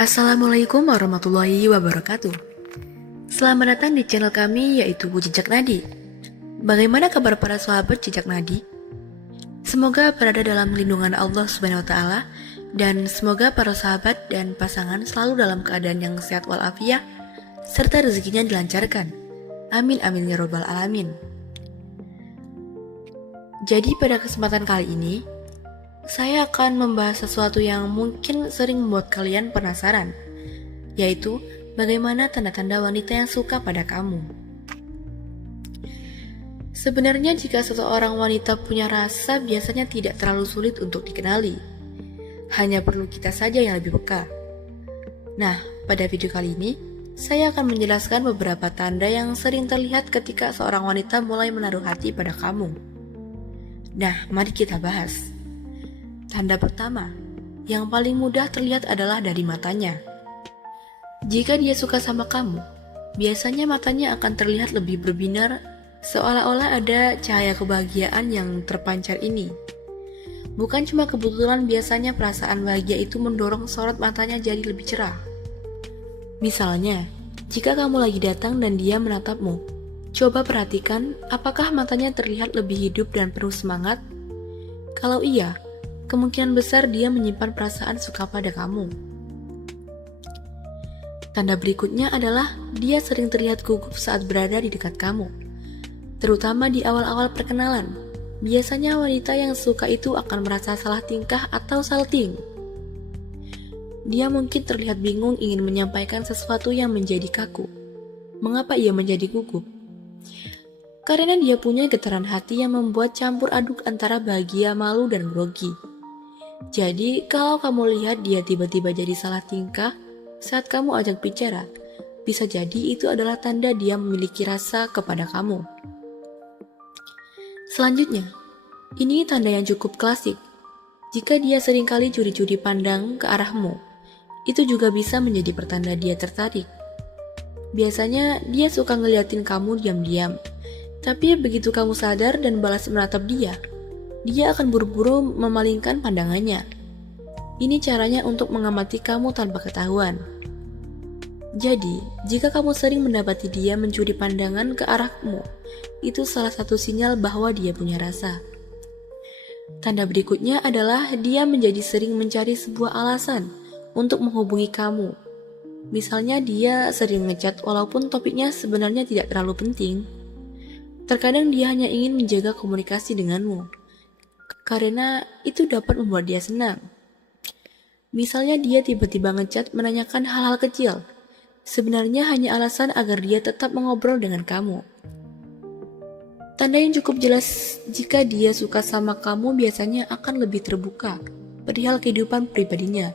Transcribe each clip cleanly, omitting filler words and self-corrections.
Assalamualaikum warahmatullahi wabarakatuh. Selamat datang di channel kami yaitu Jejak Nadi. Bagaimana kabar para sahabat Jejak Nadi? Semoga berada dalam lindungan Allah Subhanahu wa taala dan semoga para sahabat dan pasangan selalu dalam keadaan yang sehat walafiat serta rezekinya dilancarkan. Amin amin ya robbal alamin. Jadi pada kesempatan kali ini saya akan membahas sesuatu yang mungkin sering membuat kalian penasaran, yaitu bagaimana tanda-tanda wanita yang suka pada kamu. Sebenarnya jika seseorang wanita punya rasa biasanya tidak terlalu sulit untuk dikenali. Hanya perlu kita saja yang lebih peka. Nah, pada video kali ini, saya akan menjelaskan beberapa tanda yang sering terlihat ketika seorang wanita mulai menaruh hati pada kamu. Nah, mari kita bahas. Tanda pertama, yang paling mudah terlihat adalah dari matanya. Jika dia suka sama kamu, biasanya matanya akan terlihat lebih berbinar, seolah-olah ada cahaya kebahagiaan yang terpancar ini. Bukan cuma kebetulan, biasanya perasaan bahagia itu mendorong sorot matanya jadi lebih cerah. Misalnya, jika kamu lagi datang dan dia menatapmu, coba perhatikan apakah matanya terlihat lebih hidup dan penuh semangat. Kalau iya, kemungkinan besar dia menyimpan perasaan suka pada kamu. Tanda berikutnya adalah dia sering terlihat gugup saat berada di dekat kamu, terutama di awal-awal perkenalan. Biasanya wanita yang suka itu akan merasa salah tingkah atau salting. Dia mungkin terlihat bingung ingin menyampaikan sesuatu yang menjadi kaku. Mengapa ia menjadi gugup? Karena dia punya getaran hati yang membuat campur aduk antara bahagia, malu, dan grogi. Jadi, kalau kamu lihat dia tiba-tiba jadi salah tingkah saat kamu ajak bicara, bisa jadi itu adalah tanda dia memiliki rasa kepada kamu. Selanjutnya, ini tanda yang cukup klasik. Jika dia seringkali curi-curi pandang ke arahmu, itu juga bisa menjadi pertanda dia tertarik. Biasanya, dia suka ngeliatin kamu diam-diam, tapi begitu kamu sadar dan balas menatap dia akan buru-buru memalingkan pandangannya. Ini caranya untuk mengamati kamu tanpa ketahuan. Jadi, jika kamu sering mendapati dia mencuri pandangan ke arahmu, itu salah satu sinyal bahwa dia punya rasa. Tanda berikutnya adalah dia menjadi sering mencari sebuah alasan untuk menghubungi kamu. Misalnya dia sering ngechat walaupun topiknya sebenarnya tidak terlalu penting. Terkadang dia hanya ingin menjaga komunikasi denganmu, karena itu dapat membuat dia senang. Misalnya dia tiba-tiba ngechat menanyakan hal-hal kecil, sebenarnya hanya alasan agar dia tetap mengobrol dengan kamu. Tanda yang cukup jelas jika dia suka sama kamu biasanya akan lebih terbuka perihal kehidupan pribadinya.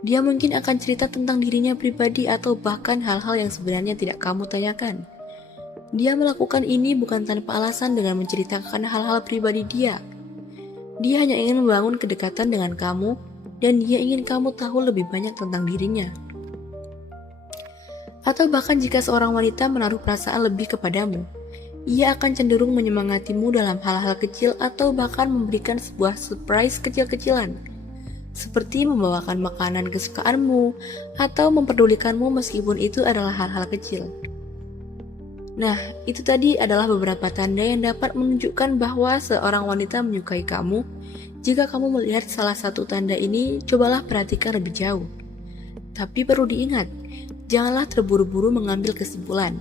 Dia mungkin akan cerita tentang dirinya pribadi atau bahkan hal-hal yang sebenarnya tidak kamu tanyakan. Dia melakukan ini bukan tanpa alasan dengan menceritakan hal-hal pribadi dia. Dia hanya ingin membangun kedekatan dengan kamu dan dia ingin kamu tahu lebih banyak tentang dirinya. Atau bahkan jika seorang wanita menaruh perasaan lebih kepadamu, ia akan cenderung menyemangatimu dalam hal-hal kecil atau bahkan memberikan sebuah surprise kecil-kecilan, seperti membawakan makanan kesukaanmu atau memperdulikanmu meskipun itu adalah hal-hal kecil. Nah, itu tadi adalah beberapa tanda yang dapat menunjukkan bahwa seorang wanita menyukai kamu. Jika kamu melihat salah satu tanda ini, cobalah perhatikan lebih jauh. Tapi perlu diingat, janganlah terburu-buru mengambil kesimpulan.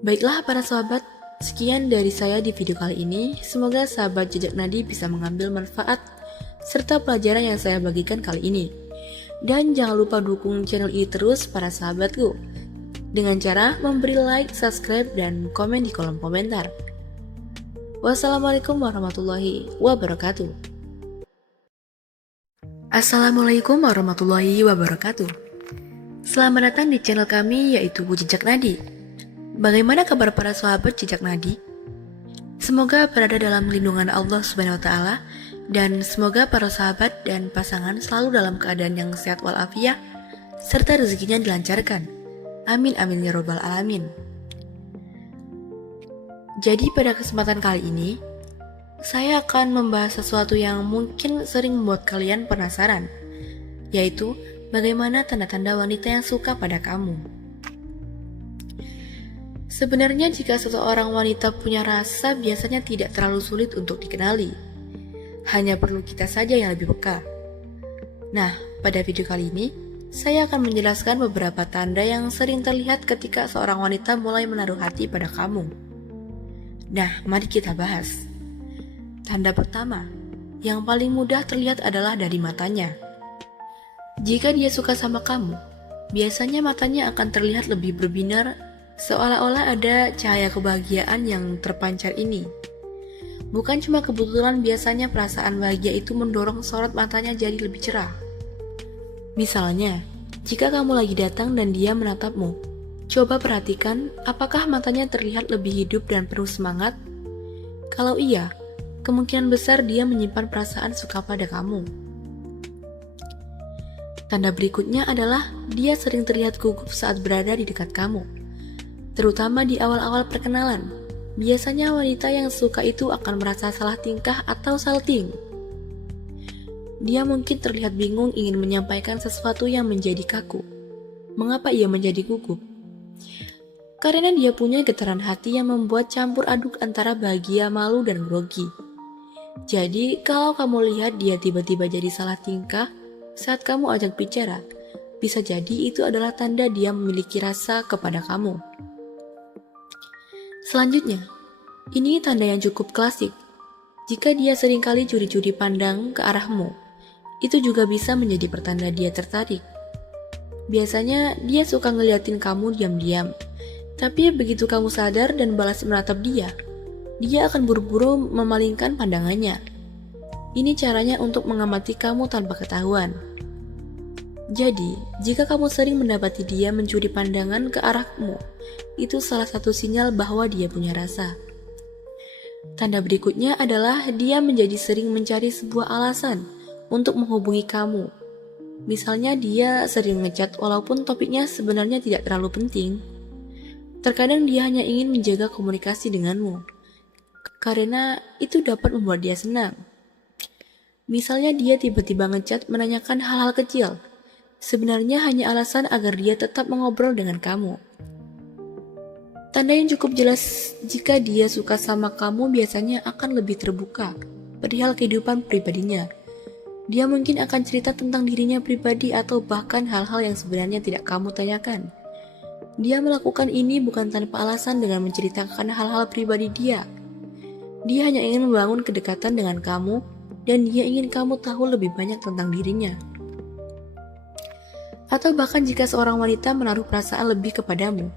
Baiklah para sahabat, sekian dari saya di video kali ini. Semoga sahabat Jejak Nadi bisa mengambil manfaat serta pelajaran yang saya bagikan kali ini. Dan jangan lupa dukung channel ini terus para sahabatku, dengan cara memberi like, subscribe, dan komen di kolom komentar. Wassalamualaikum warahmatullahi wabarakatuh. Assalamualaikum warahmatullahi wabarakatuh. Selamat datang di channel kami yaitu Jejak Nadi. Bagaimana kabar para sahabat Jejak Nadi? Semoga berada dalam lindungan Allah Subhanahu wa taala dan semoga para sahabat dan pasangan selalu dalam keadaan yang sehat walafiat serta rezekinya dilancarkan. Amin amin ya robbal alamin. Jadi pada kesempatan kali ini, saya akan membahas sesuatu yang mungkin sering membuat kalian penasaran, yaitu bagaimana tanda-tanda wanita yang suka pada kamu. Sebenarnya jika seseorang wanita punya rasa biasanya tidak terlalu sulit untuk dikenali. Hanya perlu kita saja yang lebih peka. Nah, pada video kali ini, saya akan menjelaskan beberapa tanda yang sering terlihat ketika seorang wanita mulai menaruh hati pada kamu. Nah, mari kita bahas. Tanda pertama, yang paling mudah terlihat adalah dari matanya. Jika dia suka sama kamu, biasanya matanya akan terlihat lebih berbinar, seolah-olah ada cahaya kebahagiaan yang terpancar ini. Bukan cuma kebetulan, biasanya perasaan bahagia itu mendorong sorot matanya jadi lebih cerah. Misalnya, jika kamu lagi datang dan dia menatapmu, coba perhatikan apakah matanya terlihat lebih hidup dan penuh semangat. Kalau iya, kemungkinan besar dia menyimpan perasaan suka pada kamu. Tanda berikutnya adalah dia sering terlihat gugup saat berada di dekat kamu. Terutama di awal-awal perkenalan, biasanya wanita yang suka itu akan merasa salah tingkah atau salting. Dia mungkin terlihat bingung ingin menyampaikan sesuatu yang menjadi kaku. Mengapa ia menjadi gugup? Karena dia punya getaran hati yang membuat campur aduk antara bahagia, malu, dan grogi. Jadi, kalau kamu lihat dia tiba-tiba jadi salah tingkah saat kamu ajak bicara, bisa jadi itu adalah tanda dia memiliki rasa kepada kamu. Selanjutnya, ini tanda yang cukup klasik. Jika dia seringkali curi-curi pandang ke arahmu, itu juga bisa menjadi pertanda dia tertarik. Biasanya dia suka ngeliatin kamu diam-diam, tapi begitu kamu sadar dan balas menatap dia akan buru-buru memalingkan pandangannya. Ini caranya untuk mengamati kamu tanpa ketahuan. Jadi, jika kamu sering mendapati dia mencuri pandangan ke arahmu, itu salah satu sinyal bahwa dia punya rasa. Tanda berikutnya adalah dia menjadi sering mencari sebuah alasan untuk menghubungi kamu. Misalnya dia sering ngechat walaupun topiknya sebenarnya tidak terlalu penting. Terkadang dia hanya ingin menjaga komunikasi denganmu, karena itu dapat membuat dia senang. Misalnya dia tiba-tiba ngechat menanyakan hal-hal kecil. Sebenarnya hanya alasan agar dia tetap mengobrol dengan kamu. Tanda yang cukup jelas jika dia suka sama kamu biasanya akan lebih terbuka perihal kehidupan pribadinya. Dia mungkin akan cerita tentang dirinya pribadi atau bahkan hal-hal yang sebenarnya tidak kamu tanyakan. Dia melakukan ini bukan tanpa alasan dengan menceritakan hal-hal pribadi dia. Dia hanya ingin membangun kedekatan dengan kamu dan dia ingin kamu tahu lebih banyak tentang dirinya. Atau bahkan jika seorang wanita menaruh perasaan lebih kepadamu,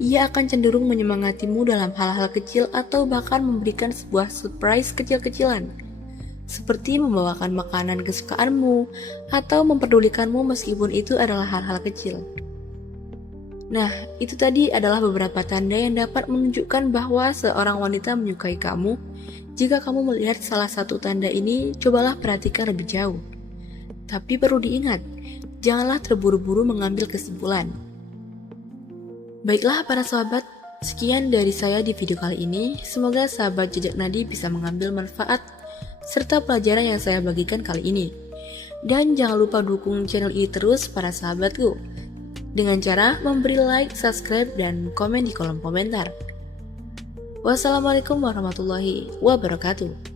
ia akan cenderung menyemangatimu dalam hal-hal kecil atau bahkan memberikan sebuah surprise kecil-kecilan, seperti membawakan makanan kesukaanmu atau memperdulikanmu meskipun itu adalah hal-hal kecil. Nah, itu tadi adalah beberapa tanda yang dapat menunjukkan bahwa seorang wanita menyukai kamu. Jika kamu melihat salah satu tanda ini, cobalah perhatikan lebih jauh. Tapi perlu diingat, janganlah terburu-buru mengambil kesimpulan. Baiklah para sahabat, sekian dari saya di video kali ini. Semoga sahabat Jejak Nadi bisa mengambil manfaat serta pelajaran yang saya bagikan kali ini. Dan jangan lupa dukung channel ini terus para sahabatku, dengan cara memberi like, subscribe, dan komen di kolom komentar. Wassalamualaikum warahmatullahi wabarakatuh.